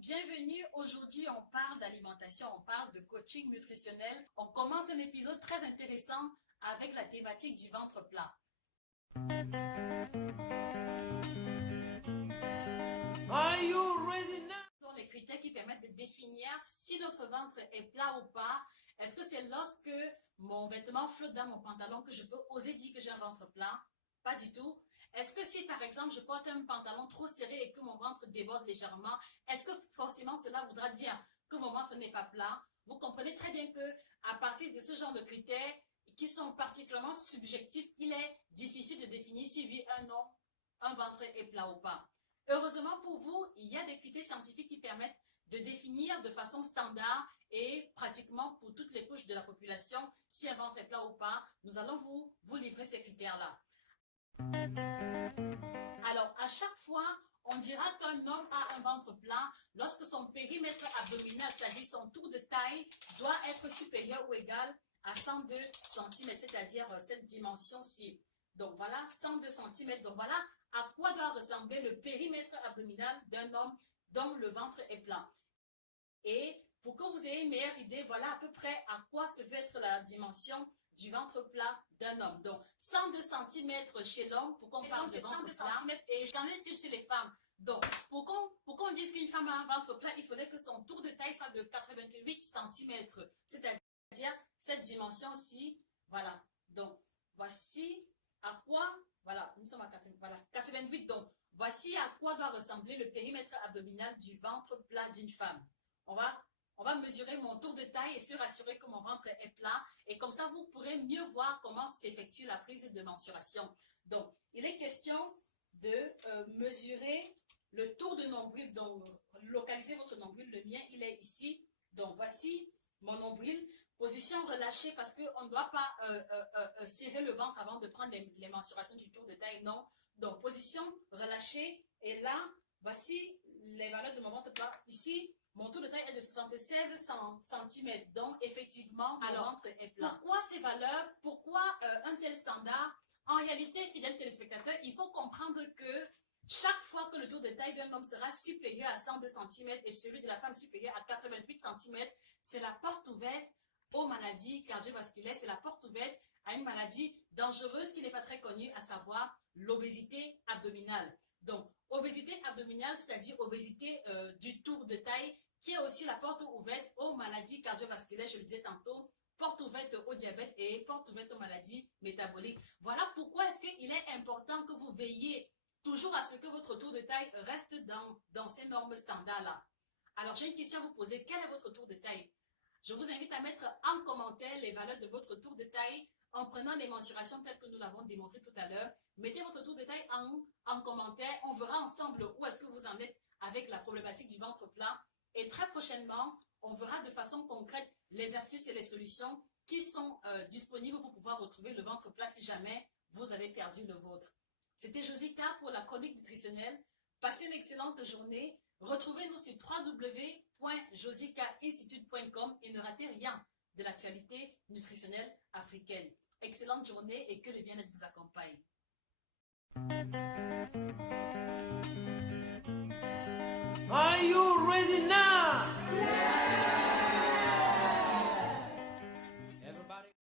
bienvenue. Aujourd'hui, on parle d'alimentation, on parle de coaching nutritionnel. On commence un épisode très intéressant avec la thématique du ventre plat. Are you ready now? Dans les critères qui permettent de définir si notre ventre est plat ou pas, est-ce que c'est lorsque mon vêtement flotte dans mon pantalon que je peux oser dire que j'ai un ventre plat? Pas du tout. Est-ce que si, par exemple, je porte un pantalon trop serré et que mon ventre déborde légèrement, est-ce que forcément cela voudra dire que mon ventre n'est pas plat? Vous comprenez très bien que à partir de ce genre de critères qui sont particulièrement subjectifs, il est difficile de définir si oui, un non, un ventre est plat ou pas. Heureusement pour vous, il y a des critères scientifiques qui permettent de définir de façon standard et pratiquement pour toutes les couches de la population si un ventre est plat ou pas. Nous allons vous livrer ces critères-là. Alors, à chaque fois, on dira qu'un homme a un ventre plat lorsque son périmètre abdominal, c'est-à-dire son tour de taille, doit être supérieur ou égal à 102 cm, c'est-à-dire cette dimension-ci. Donc voilà, 102 cm. Donc voilà à quoi doit ressembler le périmètre abdominal d'un homme dont le ventre est plat. Et pour que vous ayez une meilleure idée, voilà à peu près à quoi se veut être la dimension du ventre plat d'un homme. Donc, 102 cm chez l'homme, pour qu'on parle de ventre plat, et qu'en est-il chez les femmes? Donc, pour qu'on dise qu'une femme a un ventre plat, il faudrait que son tour de taille soit de 88 cm, c'est-à-dire cette dimension-ci, voilà. Donc, voici à quoi, voilà, nous sommes à 88, donc, voici à quoi doit ressembler le périmètre abdominal du ventre plat d'une femme. On va mesurer mon tour de taille et se rassurer que mon ventre est plat. Et comme ça, vous pourrez mieux voir comment s'effectue la prise de mensuration. Donc, il est question de mesurer le tour de nombril. Donc, localisez votre nombril. Le mien, il est ici. Donc, voici mon nombril. Position relâchée parce qu'on ne doit pas serrer le ventre avant de prendre les mensurations du tour de taille. Non. Donc, position relâchée. Et là, voici les valeurs de mon ventre plat. Ici, mon tour de taille est de 76 cm, donc effectivement, mon ventre est plat. Pourquoi ces valeurs? Pourquoi un tel standard? En réalité, fidèles téléspectateurs, il faut comprendre que chaque fois que le tour de taille d'un homme sera supérieur à 102 cm et celui de la femme supérieur à 88 cm, c'est la porte ouverte aux maladies cardiovasculaires, c'est la porte ouverte à une maladie dangereuse qui n'est pas très connue, à savoir l'obésité abdominale. Donc, obésité abdominale, c'est-à-dire obésité du tour de taille, qui est aussi la porte ouverte aux maladies cardiovasculaires, je le disais tantôt, porte ouverte au diabète et porte ouverte aux maladies métaboliques. Voilà pourquoi est-ce qu'il est important que vous veilliez toujours à ce que votre tour de taille reste dans ces normes standards-là. Alors, j'ai une question à vous poser. Quel est votre tour de taille? Je vous invite à mettre en commentaire les valeurs de votre tour de taille en prenant les mensurations telles que nous l'avons démontré tout à l'heure. Mettez votre tour de taille en commentaire. On verra ensemble où est-ce que vous en êtes avec la problématique du ventre plat. Et très prochainement, on verra de façon concrète les astuces et les solutions qui sont disponibles pour pouvoir retrouver le ventre plat si jamais vous avez perdu le vôtre. C'était Josica pour la chronique nutritionnelle. Passez une excellente journée. Retrouvez-nous sur www.josicainstitute.com et ne ratez rien de l'actualité nutritionnelle africaine. Excellente journée et que le bien-être vous accompagne. Are you ready now?